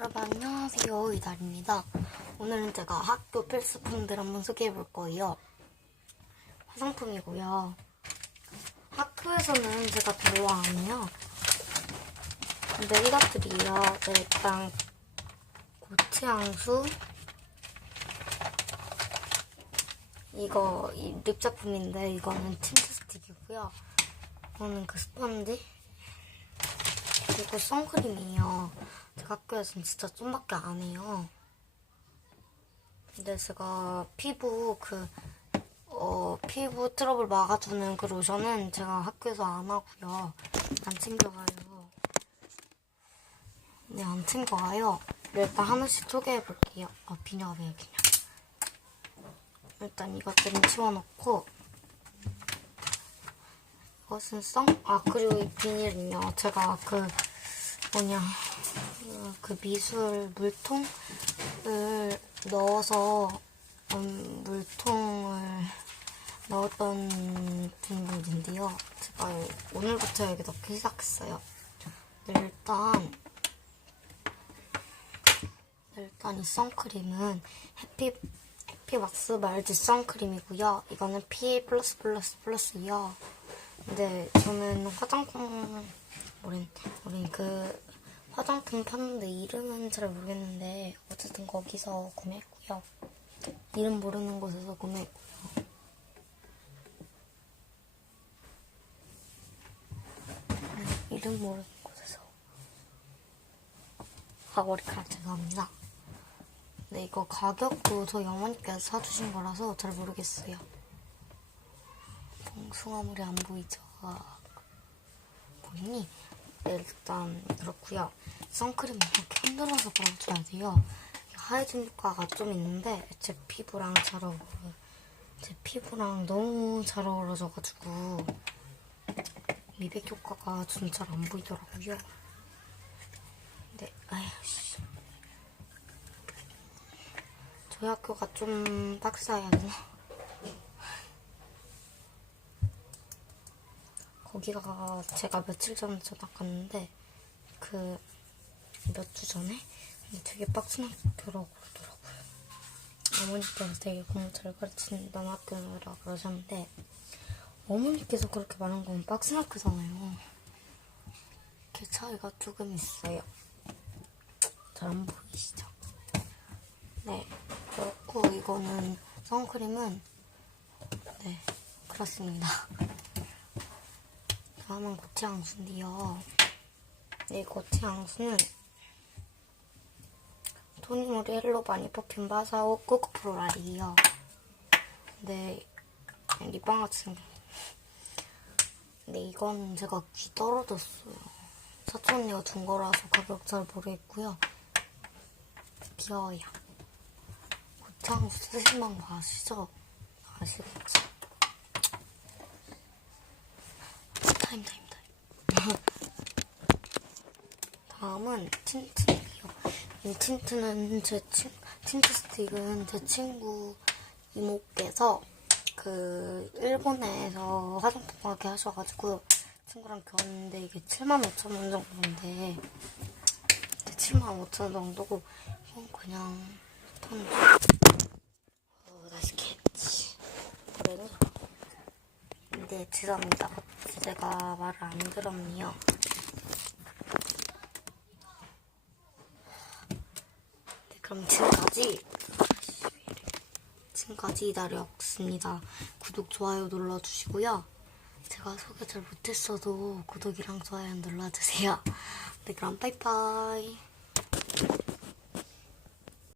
여러분 안녕하세요 이달입니다. 오늘은 제가 학교 필수품들 한번 소개해 볼 거예요. 화장품이고요. 학교에서는 제가 별로 안 해요. 근데 이것들이요. 네, 일단 고체향수 이거 이립 제품인데 이거는 틴트 스틱이고요. 이거는 그 스펀지 그리고 선크림이에요. 제가 학교에서는 진짜 좀밖에 안 해요. 근데 제가 피부 그, 어, 피부 트러블 막아주는 그 로션은 제가 학교에서 안 하고요. 안 챙겨가요. 네, 안 챙겨가요. 네, 일단 하나씩 소개해 볼게요. 아, 비녀 왜 비녀. 일단 이것들은 치워놓고, 이것은 성, 아, 그리고 이 비닐은요. 제가 그, 뭐냐, 그- 그 미술 물통을 넣어서, 음, 물통을 넣었던 비닐인데요. 제가 오늘부터 여기 넣기 시작했어요. 네, 일단, 네, 일단 이 선크림은 해피, 해피왁스 말지 선크림이고요. 이거는 PA 플러스 플러스 플러스요. 근데 저는 화장품 우린 우린 그 화장품 파는데 이름은 잘 모르겠는데 어쨌든 거기서 구매했고요. 이름 모르는 곳에서 구매했고요. 음, 이름 모르는 곳에서 아 머리카락 죄송합니다. 근데 이거 가격도 저희 어머니께서 사주신 거라서 잘 모르겠어요. 봉숭아물이 안 보이죠? 보이니? 네, 일단 그렇고요. 선크림 이렇게 흔들어서 발라줘야 돼요. 하얘진 효과가 좀 있는데 제 피부랑 잘 어울려요. 제 피부랑 너무 잘 어우러져가지고 미백 효과가 좀 잘 안 보이더라고요. 근데 아휴 씨. 저희 학교가 좀 빡세야 되나? 거기가 제가 며칠 전에 전학 갔는데 그 몇 주 전에 되게 빡친 학교라고 그러더라고요. 어머니께서 되게 공부 잘 가르치는 학교라 그러셨는데 어머니께서 그렇게 말한 건 빡친 학교잖아요. 그 차이가 조금 있어요. 잘 안 보이시죠? 네, 그렇고 이거는 선크림은 네 그렇습니다. 다음은 고체 향수인데요. 이 고체 향수는 토니모리 헬로 바니 퍼퓸 바사오 코코프로랄이에요. 근데 립밤같이 생긴 근데 이건 제가 귀 떨어졌어요. 사촌 언니가 준 거라서 가격 잘 모르겠고요. 귀여워요. 고체향수 쓰신다는 거 아시죠? 아시겠지? 타임 타임 타임. 다음은 틴트예요. 이 틴트는 제 친, 틴트 스틱은 제 친구 이모께서 그 일본에서 화장품 가게 하셔가지고 친구랑 교환했는데 이게 7만 5천 원 정도인데 7만 5천 원 정도고 이건 그냥 톤 어, 맛있겠지. 그러니 네, 죄송합니다. 제가 말을 안 들었네요. 네, 그럼 지금까지. 지금까지 이달이었습니다. 구독, 좋아요 눌러주시고요. 제가 소개 잘 못했어도 구독이랑 좋아요 눌러주세요. 네, 그럼 빠이빠이.